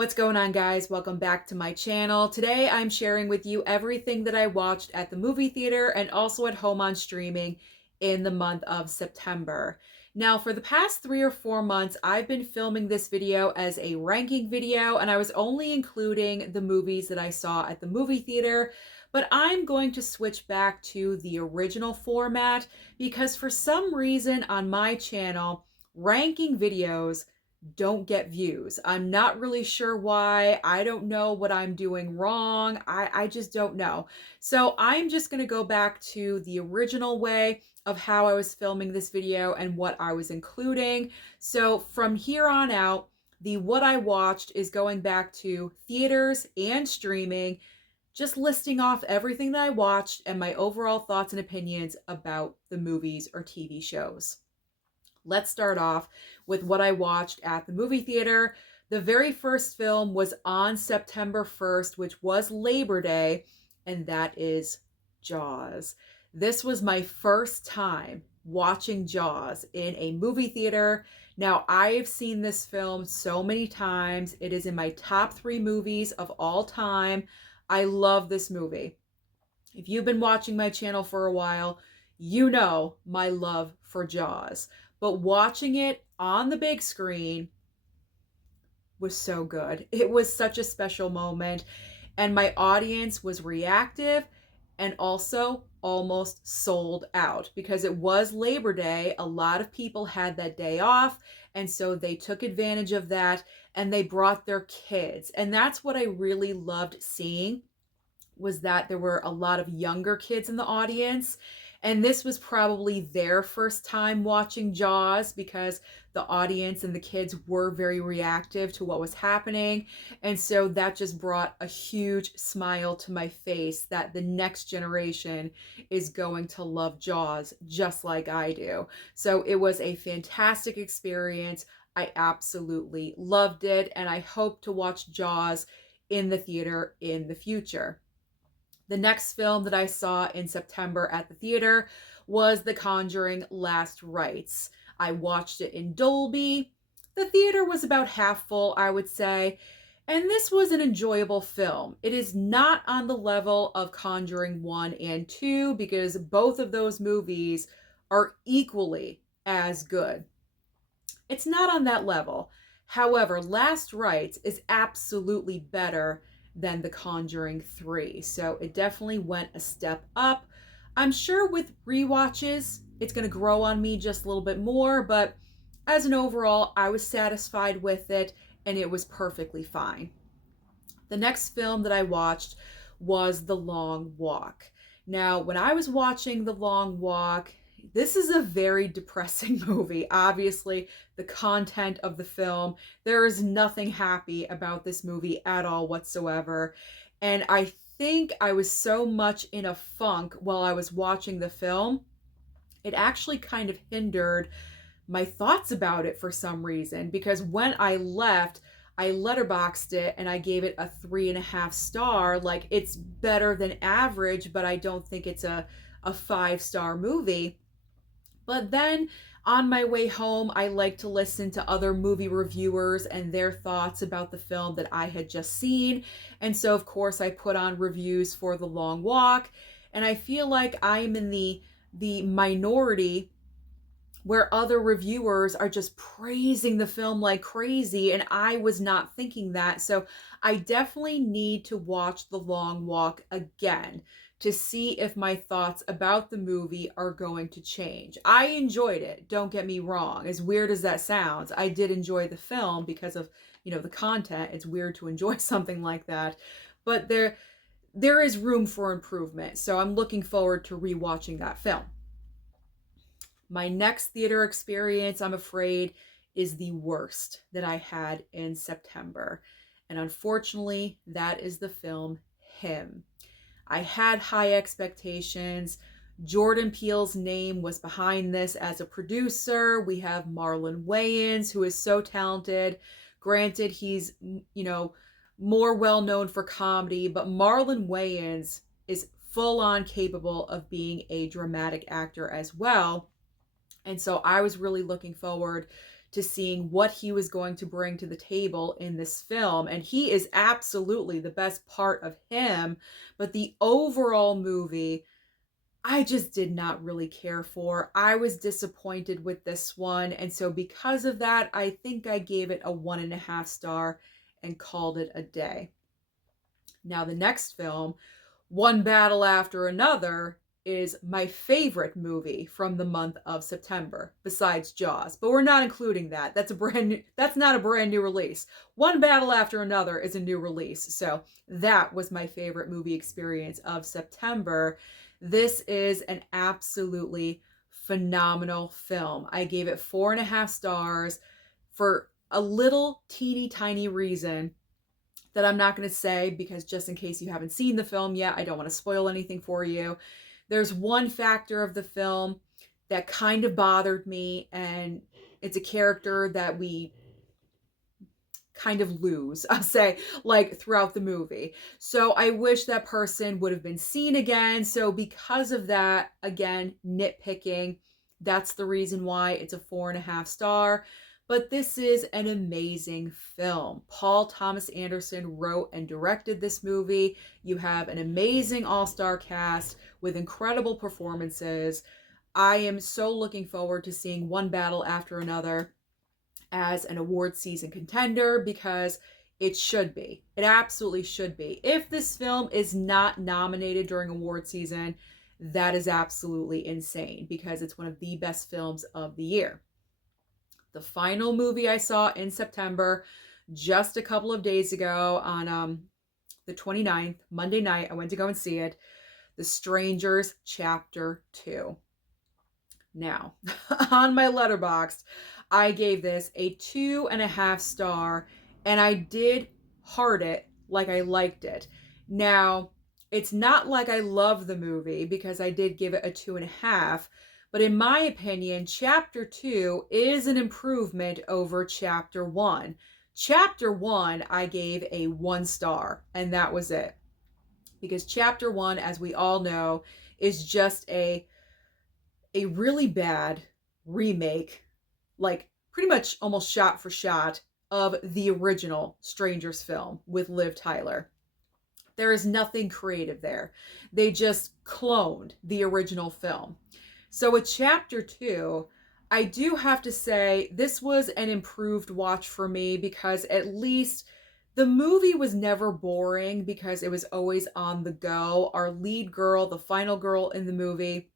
What's going on, guys? Welcome back to my channel. Today I'm sharing with you everything that I watched at the movie theater and also at home on streaming in the month of September. Now, for the past 3 or 4 months, I've been filming this video as a ranking video, and I was only including the movies that I saw at the movie theater, but I'm going to switch back to the original format because for some reason on my channel, ranking videos don't get views. I'm not really sure why. I don't know what I'm doing wrong. I just don't know. So I'm just going to go back to the original way of how I was filming this video and what I was including. So from here on out, the what I watched is going back to theaters and streaming, just listing off everything that I watched and my overall thoughts and opinions about the movies or TV shows. Let's start off with what I watched at the movie theater. The very first film was on September 1st, which was Labor Day, and that is Jaws. This was my first time watching Jaws in a movie theater. Now, I've seen this film so many times. It is in my top 3 movies of all time. I love this movie. If you've been watching my channel for a while, you know my love for Jaws. But watching it on the big screen was so good. It was such a special moment. And my audience was reactive and also almost sold out because it was Labor Day. A lot of people had that day off. And so they took advantage of that and they brought their kids. And that's what I really loved seeing, was that there were a lot of younger kids in the audience. And this was probably their first time watching Jaws because the audience and the kids were very reactive to what was happening. And so that just brought a huge smile to my face that the next generation is going to love Jaws just like I do. So it was a fantastic experience. I absolutely loved it. And I hope to watch Jaws in the theater in the future. The next film that I saw in September at the theater was The Conjuring: Last Rites. I watched it in Dolby. The theater was about half full, I would say, and this was an enjoyable film. It is not on the level of Conjuring 1 and 2 because both of those movies are equally as good. It's not on that level. However, Last Rites is absolutely better than The Conjuring 3. So it definitely went a step up. I'm sure with rewatches, it's going to grow on me just a little bit more, but as an overall, I was satisfied with it and it was perfectly fine. The next film that I watched was The Long Walk. Now, when I was watching The Long Walk, this is a very depressing movie. Obviously, the content of the film, there is nothing happy about this movie at all whatsoever. And I think I was so much in a funk while I was watching the film, it actually kind of hindered my thoughts about it for some reason. Because when I left, I letterboxed it and I gave it a 3.5 star. Like, it's better than average, but I don't think it's a 5-star movie. But then on my way home, I like to listen to other movie reviewers and their thoughts about the film that I had just seen. And so, of course, I put on reviews for The Long Walk. And I feel like I'm in the minority where other reviewers are just praising the film like crazy, and I was not thinking that. So I definitely need to watch The Long Walk again to see if my thoughts about the movie are going to change. I enjoyed it, don't get me wrong. As weird as that sounds, I did enjoy the film because of, the content. It's weird to enjoy something like that. But there is room for improvement. So I'm looking forward to rewatching that film. My next theater experience, I'm afraid, is the worst that I had in September. And unfortunately, that is the film Him. I had high expectations. Jordan Peele's name was behind this as a producer. We have Marlon Wayans, who is so talented. Granted, he's, more well known for comedy, but Marlon Wayans is full on capable of being a dramatic actor as well. And so I was really looking forward to seeing what he was going to bring to the table in this film. And he is absolutely the best part of him. But the overall movie, I just did not really care for. I was disappointed with this one. And so, because of that, I think I gave it a 1.5 star and called it a day. Now, the next film, One Battle After Another, is my favorite movie from the month of September, besides Jaws. But we're not including that. That's not a brand new release. One Battle After Another is a new release. So that was my favorite movie experience of September. This is an absolutely phenomenal film. I gave it 4.5 stars for a little teeny tiny reason that I'm not going to say, because just in case you haven't seen the film yet, I don't want to spoil anything for you. There's one factor of the film that kind of bothered me, and it's a character that we kind of lose, I'll say, like throughout the movie. So I wish that person would have been seen again. So because of that, again, nitpicking, that's the reason why it's a 4.5 star. But this is an amazing film. Paul Thomas Anderson wrote and directed this movie. You have an amazing all-star cast with incredible performances. I am so looking forward to seeing One Battle After Another as an award season contender, because it should be. It absolutely should be. If this film is not nominated during award season, that is absolutely insane, because it's one of the best films of the year. The final movie I saw in September, just a couple of days ago on the 29th, Monday night, I went to go and see it, The Strangers Chapter 2. Now, on my Letterboxd, I gave this a 2.5 star, and I did heart it like I liked it. Now, it's not like I love the movie, because I did give it a 2.5, but in my opinion, Chapter 2 is an improvement over Chapter 1. Chapter 1, I gave a 1 star, and that was it. Because Chapter 1, as we all know, is just a really bad remake, like pretty much almost shot for shot, of the original Strangers film with Liv Tyler. There is nothing creative there. They just cloned the original film. So with Chapter 2, I do have to say this was an improved watch for me, because at least the movie was never boring, because it was always on the go. Our lead girl, the final girl in the movie,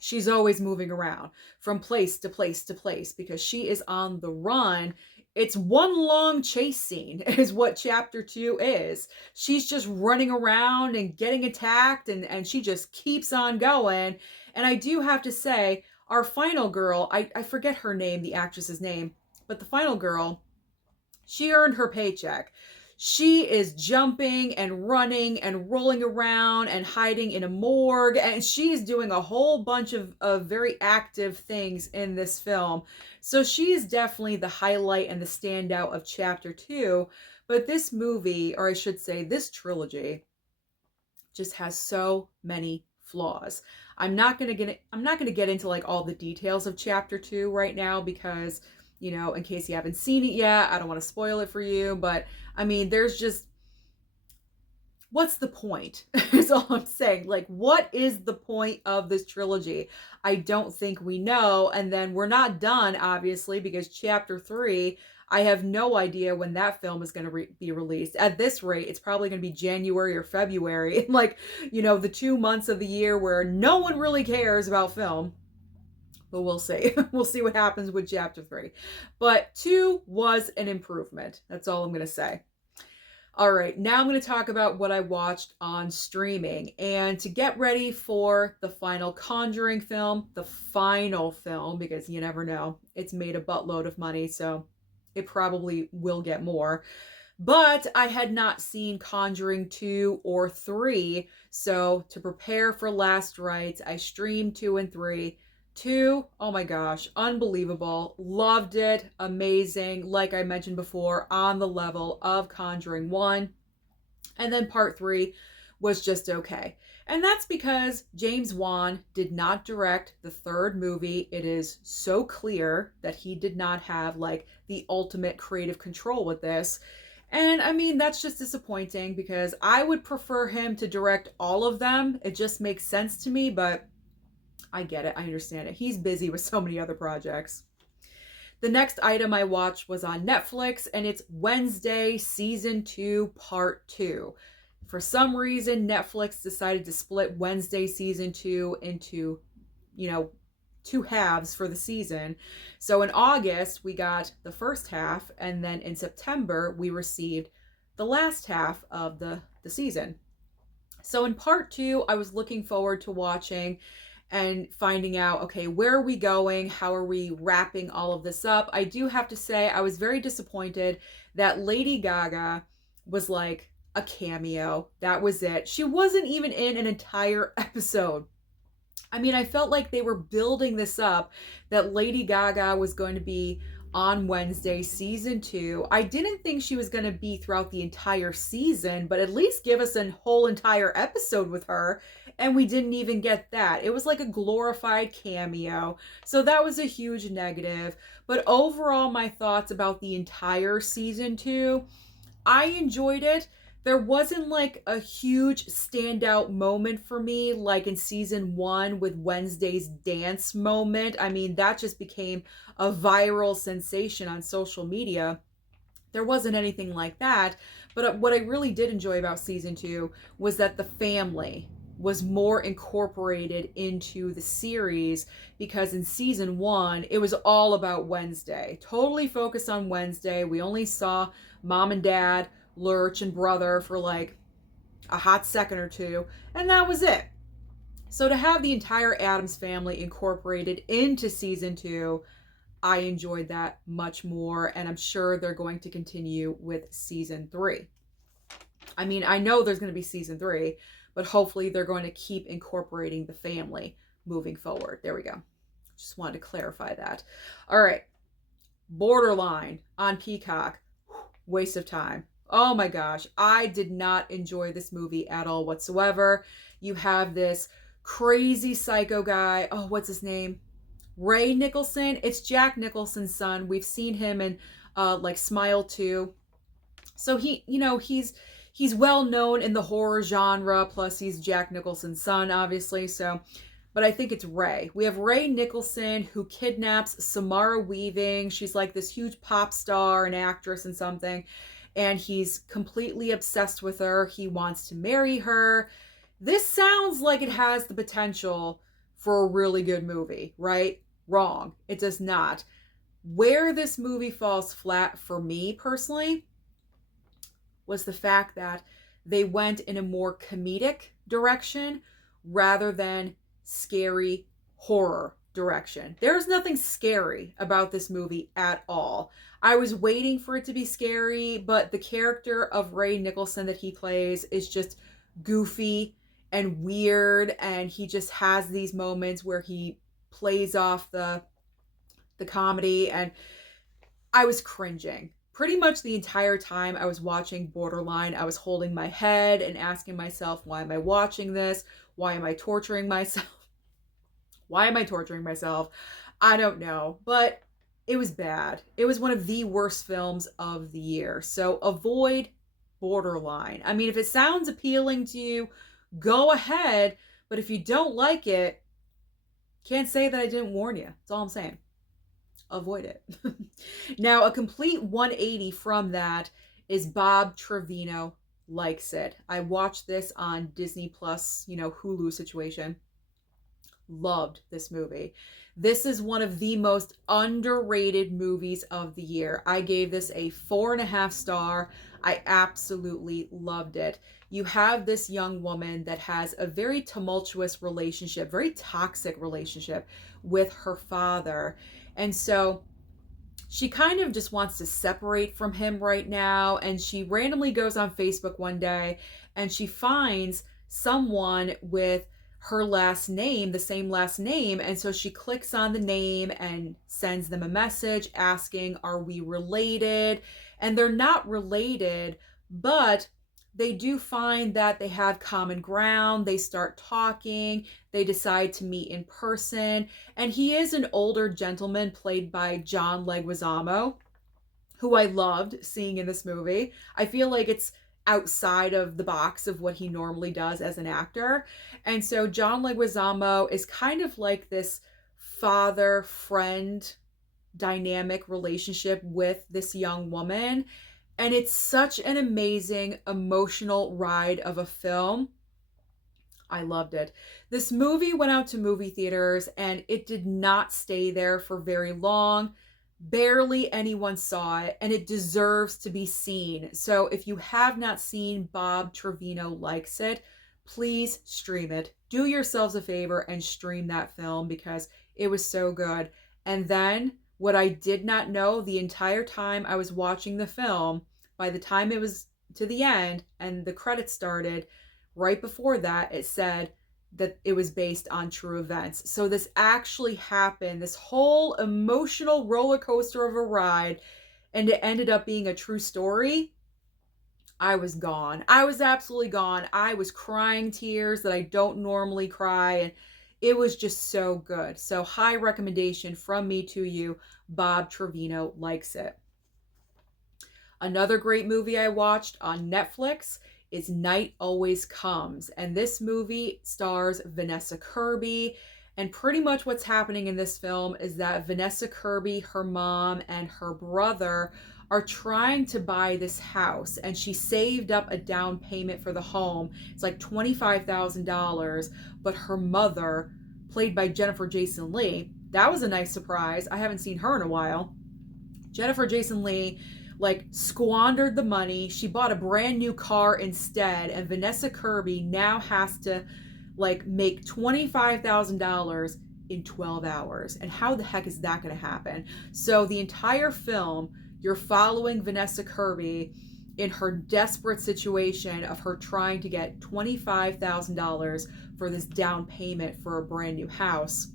she's always moving around from place to place to place, because she is on the run. It's one long chase scene is what Chapter 2 is. She's just running around and getting attacked, and she just keeps on going. And I do have to say, our final girl, I forget her name, the actress's name, but the final girl, she earned her paycheck. She is jumping and running and rolling around and hiding in a morgue, and she is doing a whole bunch of very active things in this film. So she is definitely the highlight and the standout of Chapter 2. But this movie, or I should say this trilogy, just has so many flaws. I'm not going to get into like all the details of Chapter 2 right now, because in case you haven't seen it yet, I don't want to spoil it for you. But I mean, there's just, what's the point? Is all I'm saying. Like, what is the point of this trilogy? I don't think we know. And then we're not done, obviously, because Chapter 3, I have no idea when that film is going to be released. At this rate, it's probably going to be January or February, like, the 2 months of the year where no one really cares about film. But we'll see. We'll see what happens with Chapter 3. But 2 was an improvement. That's all I'm going to say. All right, now I'm going to talk about what I watched on streaming. And to get ready for the final Conjuring film, the final film, because you never know, it's made a buttload of money, so it probably will get more. But I had not seen Conjuring 2 or 3, so to prepare for Last Rites, I streamed 2 and 3. 2, oh my gosh, unbelievable. Loved it. Amazing. Like I mentioned before, on the level of Conjuring 1. And then part 3 was just okay. And that's because James Wan did not direct the third movie. It is so clear that he did not have like the ultimate creative control with this. And I mean, that's just disappointing because I would prefer him to direct all of them. It just makes sense to me, but I get it. I understand it. He's busy with so many other projects. The next item I watched was on Netflix, and it's Wednesday Season 2, Part 2. For some reason, Netflix decided to split Wednesday Season 2 into, you know, two halves for the season. So in August, we got the first half, and then in September, we received the last half of the season. So in part two, I was looking forward to watching and finding out, okay, where are we going? How are we wrapping all of this up? I do have to say, I was very disappointed that Lady Gaga was like a cameo. That was it. She wasn't even in an entire episode. I mean, I felt like they were building this up that Lady Gaga was going to be on Wednesday, season 2. I didn't think she was going to be throughout the entire season, but at least give us a whole entire episode with her. And we didn't even get that. It was like a glorified cameo. So that was a huge negative. But overall, my thoughts about the entire season 2, I enjoyed it. There wasn't like a huge standout moment for me like in season 1 with Wednesday's dance moment. I mean, that just became a viral sensation on social media. There wasn't anything like that. But what I really did enjoy about season 2 was that the family was more incorporated into the series, because in season 1 it was all about Wednesday, totally focused on Wednesday. We only saw mom and dad, Lurch and brother for like a hot second or two, and that was it. So to have the entire Addams family incorporated into season 2, I enjoyed that much more, and I'm sure they're going to continue with season 3. I mean, I know there's going to be season 3, but hopefully they're going to keep incorporating the family moving forward. There we go. Just wanted to clarify that. All right. Borderline on Peacock. Waste of time. Oh my gosh, I did not enjoy this movie at all whatsoever. You have this crazy psycho guy. Oh, what's his name? Ray Nicholson. It's Jack Nicholson's son. We've seen him in like Smile 2. So he's well known in the horror genre, plus he's Jack Nicholson's son, obviously. So, but I think it's Ray. We have Ray Nicholson, who kidnaps Samara Weaving. She's like this huge pop star, an actress and something. And he's completely obsessed with her. He wants to marry her. This sounds like it has the potential for a really good movie, right? Wrong. It does not. Where this movie falls flat for me personally was the fact that they went in a more comedic direction rather than scary horror direction. There's nothing scary about this movie at all. I was waiting for it to be scary, but the character of Ray Nicholson that he plays is just goofy and weird, and he just has these moments where he plays off the comedy, and I was cringing. Pretty much the entire time I was watching Borderline, I was holding my head and asking myself, why am I watching this? Why am I torturing myself? Why am I torturing myself? I don't know, but it was bad. It was one of the worst films of the year. So avoid Borderline. I mean, if it sounds appealing to you, go ahead. But if you don't like it, can't say that I didn't warn you. That's all I'm saying. Avoid it. Now, a complete 180 from that is Bob Trevino Likes It. I watched this on Disney Plus, Hulu situation. Loved this movie. This is one of the most underrated movies of the year. I gave this a 4.5 star. I absolutely loved it. You have this young woman that has a very tumultuous relationship, very toxic relationship with her father. And so she kind of just wants to separate from him right now. And she randomly goes on Facebook one day and she finds someone with her last name, the same last name. And so she clicks on the name and sends them a message asking, are we related? And they're not related, but they do find that they have common ground. They start talking, they decide to meet in person. And he is an older gentleman played by John Leguizamo, who I loved seeing in this movie. I feel like it's outside of the box of what he normally does as an actor. And so John Leguizamo is kind of like this father friend dynamic relationship with this young woman. And it's such an amazing emotional ride of a film. I loved it. This movie went out to movie theaters and it did not stay there for very long. Barely anyone saw it, and it deserves to be seen. So if you have not seen Bob Trevino Likes It, please stream it. Do yourselves a favor and stream that film because it was so good. And then what I did not know the entire time I was watching the film, by the time it was to the end and the credits started, right before that, it said that it was based on true events. So this actually happened, this whole emotional roller coaster of a ride, and it ended up being a true story. I was gone. I was absolutely gone. I was crying tears that I don't normally cry, and it was just so good. So high recommendation from me to you. Bob Trevino Likes It. Another great movie I watched on Netflix is Night Always Comes. And this movie stars Vanessa Kirby. And pretty much what's happening in this film is that Vanessa Kirby, her mom, and her brother are trying to buy this house. And she saved up a down payment for the home. It's like $25,000. But her mother, played by Jennifer Jason Leigh, that was a nice surprise. I haven't seen her in a while. Jennifer Jason Leigh like squandered the money. She bought a brand new car instead, and Vanessa Kirby now has to like make $25,000 in 12 hours. And how the heck is that going to happen? So the entire film, you're following Vanessa Kirby in her desperate situation of her trying to get $25,000 for this down payment for a brand new house.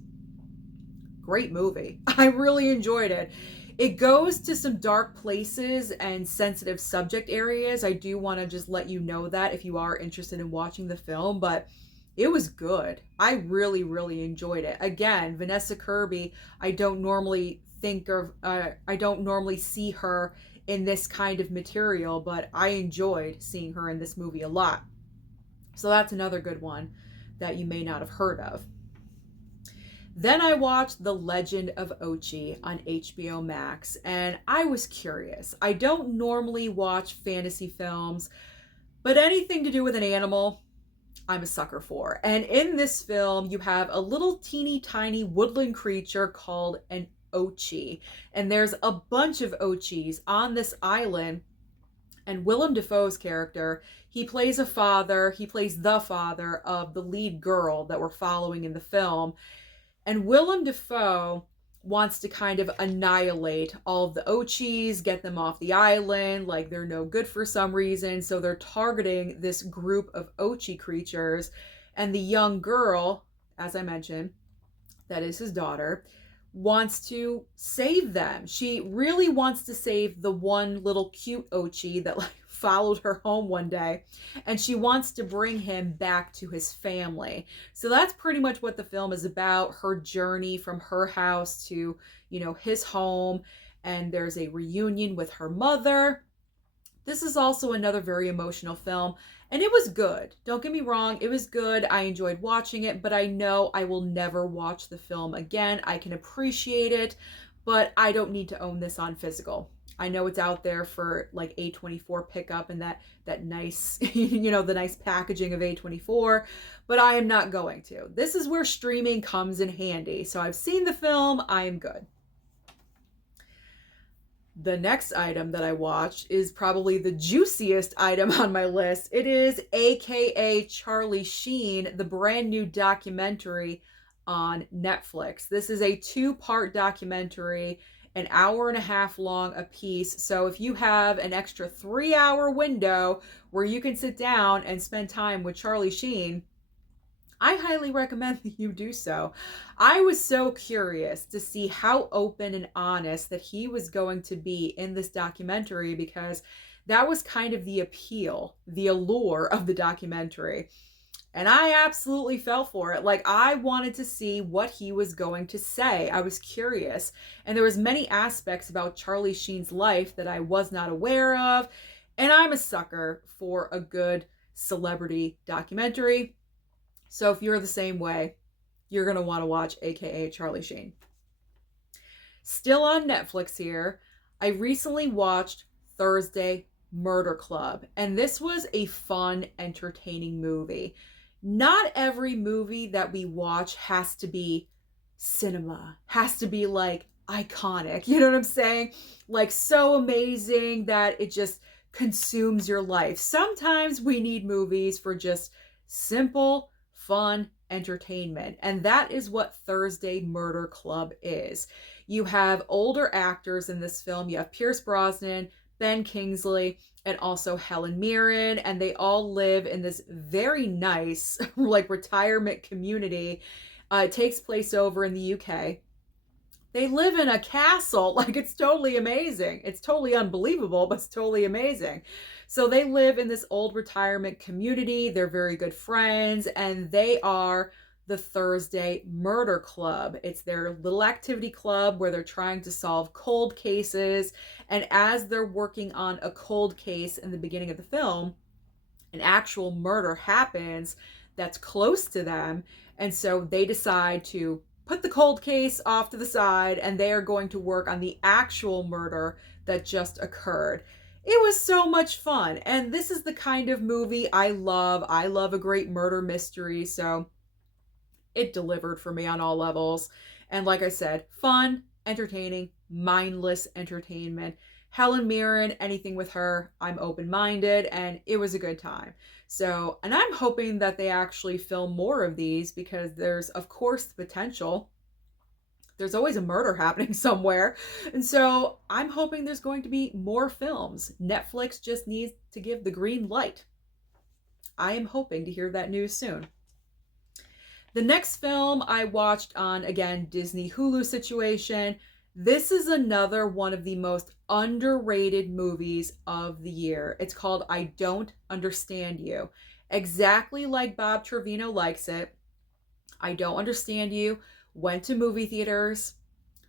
Great movie. I really enjoyed it. It goes to some dark places and sensitive subject areas. I do want to just let you know that if you are interested in watching the film, but it was good. I really, really enjoyed it. Again, Vanessa Kirby, I don't normally see her in this kind of material, but I enjoyed seeing her in this movie a lot. So that's another good one that you may not have heard of. Then I watched The Legend of Ochi on HBO Max, and I was curious. I don't normally watch fantasy films, but anything to do with an animal, I'm a sucker for. And in this film, you have a little teeny tiny woodland creature called an Ochi. And there's a bunch of Ochis on this island. And Willem Dafoe's character, he plays the father of the lead girl that we're following in the film. And Willem Dafoe wants to kind of annihilate all of the Ochis, get them off the island, like they're no good for some reason. So they're targeting this group of Ochi creatures. And the young girl, as I mentioned, that is his daughter, wants to save them. She really wants to save the one little cute Ochi that like followed her home one day, and she wants to bring him back to his family. So that's pretty much what the film is about, her journey from her house to, his home, and there's a reunion with her mother. This is also another very emotional film, and it was good. Don't get me wrong, it was good. I enjoyed watching it, but I know I will never watch the film again. I can appreciate it, but I don't need to own this on physical. I know it's out there for like A24 pickup and that nice, the nice packaging of A24, but I am not going to. This is where streaming comes in handy. So I've seen the film, I am good. The next item that I watched is probably the juiciest item on my list. It is AKA Charlie Sheen, the brand new documentary on Netflix. This is a 2-part documentary, an hour and a half long a piece. So if you have an extra 3-hour window where you can sit down and spend time with Charlie Sheen, I highly recommend that you do so. I was so curious to see how open and honest that he was going to be in this documentary, because That was kind of the appeal, the allure of the documentary. And I absolutely fell for it. Like, I wanted to see what he was going to say. I was curious. And there was many aspects about Charlie Sheen's life that I was not aware of. And I'm a sucker for a good celebrity documentary. So if you're the same way, you're going to want to watch AKA Charlie Sheen. Still on Netflix here, I recently watched Thursday Murder Club, and this was a fun, entertaining movie. Not every movie that we watch has to be cinema, has to be like iconic. You know what I'm saying? Like so amazing that it just consumes your life. Sometimes we need movies for just simple, fun entertainment. And that is what Thursday Murder Club is. You have older actors in this film. You have Pierce Brosnan, Ben Kingsley, and also Helen Mirren, and they all live in this very nice like retirement community. It takes place over in the UK. They live in a castle. Like, it's totally amazing. It's totally unbelievable, but it's totally amazing. So they live in this old retirement community. They're very good friends, and they are the Thursday Murder Club. It's their little activity club where they're trying to solve cold cases. And as they're working on a cold case in the beginning of the film, an actual murder happens that's close to them. And so they decide to put the cold case off to the side, and they are going to work on the actual murder that just occurred. It was so much fun. And this is the kind of movie I love. I love a great murder mystery. So it delivered for me on all levels. And like I said, fun, entertaining, mindless entertainment. Helen Mirren, anything with her, I'm open-minded, and it was a good time. So, and I'm hoping that they actually film more of these because there's, of course, the potential. There's always a murder happening somewhere. And so I'm hoping there's going to be more films. Netflix just needs to give the green light. I am hoping to hear that news soon. The next film I watched on, again, Disney Hulu situation. This is another one of the most underrated movies of the year. It's called I Don't Understand You. Exactly like Bob Trevino likes it. I Don't Understand You. Went to movie theaters.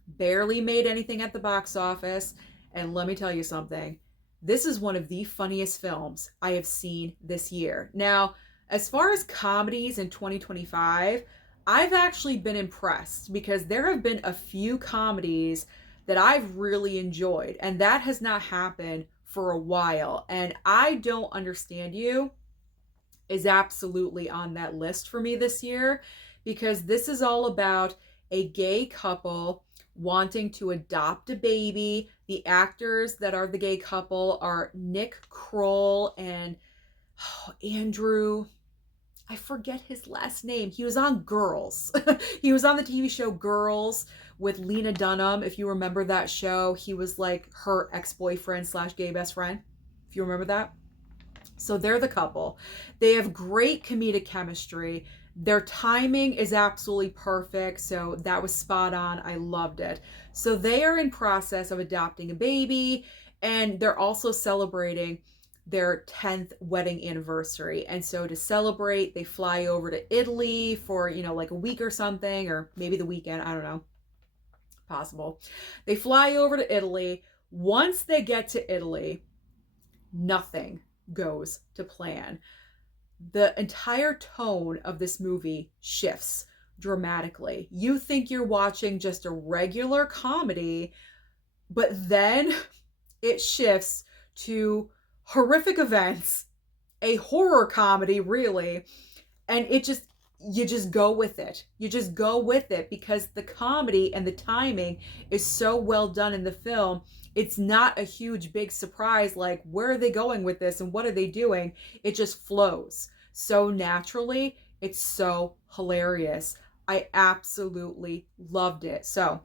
Barely made anything at the box office. And let me tell you something. This is one of the funniest films I have seen this year. Now, as far as comedies in 2025, I've actually been impressed because there have been a few comedies that I've really enjoyed, and that has not happened for a while. And I Don't Understand You is absolutely on that list for me this year because this is all about a gay couple wanting to adopt a baby. The actors that are the gay couple are Nick Kroll and Andrew, I forget his last name. He was on Girls. He was on the TV show Girls with Lena Dunham. If you remember that show, he was like her ex-boyfriend slash gay best friend. If you remember that. So they're the couple. They have great comedic chemistry. Their timing is absolutely perfect. So that was spot on. I loved it. So they are in process of adopting a baby, and they're also celebrating their 10th wedding anniversary. And so to celebrate, they fly over to Italy for, like a week or something, or maybe the weekend. I don't know. Possible. They fly over to Italy. Once they get to Italy, nothing goes to plan. The entire tone of this movie shifts dramatically. You think you're watching just a regular comedy, but then it shifts to horrific events, a horror comedy, really. And you just go with it. You just go with it because the comedy and the timing is so well done in the film. It's not a huge, big surprise like, where are they going with this and what are they doing? It just flows so naturally. It's so hilarious. I absolutely loved it. So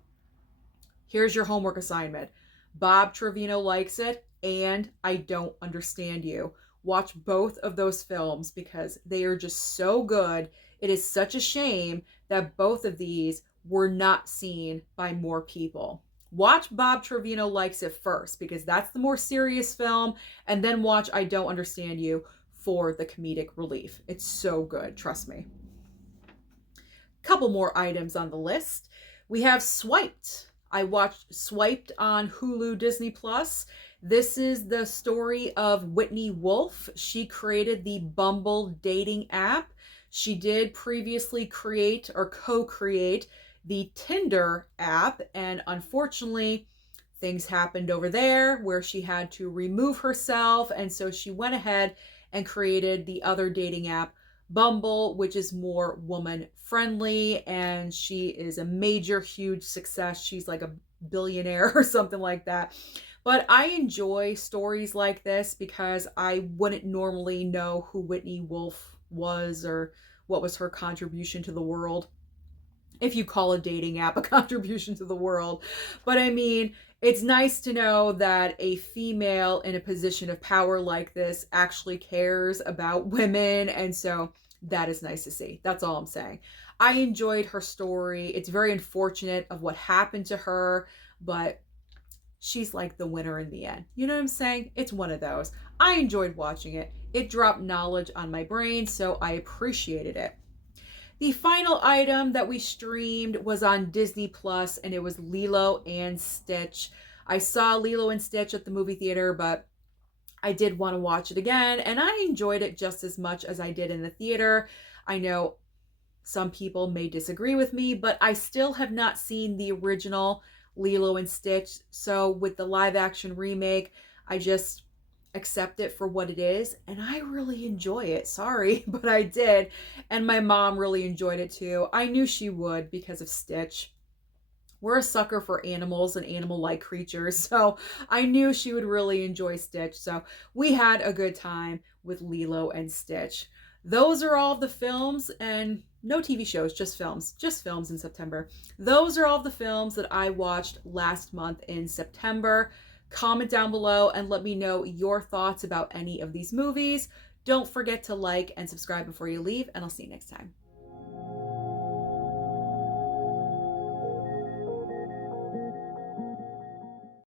here's your homework assignment. Bob Trevino likes it, and I Don't Understand You. Watch both of those films because they are just so good. It is such a shame that both of these were not seen by more people. Watch Bob Trevino Likes It first, because that's the more serious film, and then watch I Don't Understand You for the comedic relief. It's so good, trust me. Couple more items on the list. We have Swiped. I watched Swiped on Hulu Disney Plus. This is the story of Whitney Wolfe. She created the Bumble dating app. She did previously create or co-create the Tinder app, and unfortunately, things happened over there where she had to remove herself, and so she went ahead and created the other dating app, Bumble, which is more woman friendly, and she is a major, huge success. She's like a billionaire or something like that. But I enjoy stories like this because I wouldn't normally know who Whitney Wolfe was or what was her contribution to the world, if you call a dating app a contribution to the world. But I mean, it's nice to know that a female in a position of power like this actually cares about women. And so that is nice to see. That's all I'm saying. I enjoyed her story. It's very unfortunate of what happened to her, but she's like the winner in the end. You know what I'm saying? It's one of those. I enjoyed watching it. It dropped knowledge on my brain, so I appreciated it. The final item that we streamed was on Disney Plus, and it was Lilo and Stitch. I saw Lilo and Stitch at the movie theater, but I did want to watch it again, and I enjoyed it just as much as I did in the theater. I know some people may disagree with me, but I still have not seen the original Lilo and Stitch. So with the live action remake, I just accept it for what it is, and I really enjoy it. Sorry, but I did. And my mom really enjoyed it too. I knew she would because of Stitch. We're a sucker for animals and animal-like creatures, so I knew she would really enjoy Stitch. So we had a good time with Lilo and Stitch. Those are all the films, and no TV shows, just films in September. Those are all the films that I watched last month in September. Comment down below and let me know your thoughts about any of these movies. Don't forget to like and subscribe before you leave, and I'll see you next time.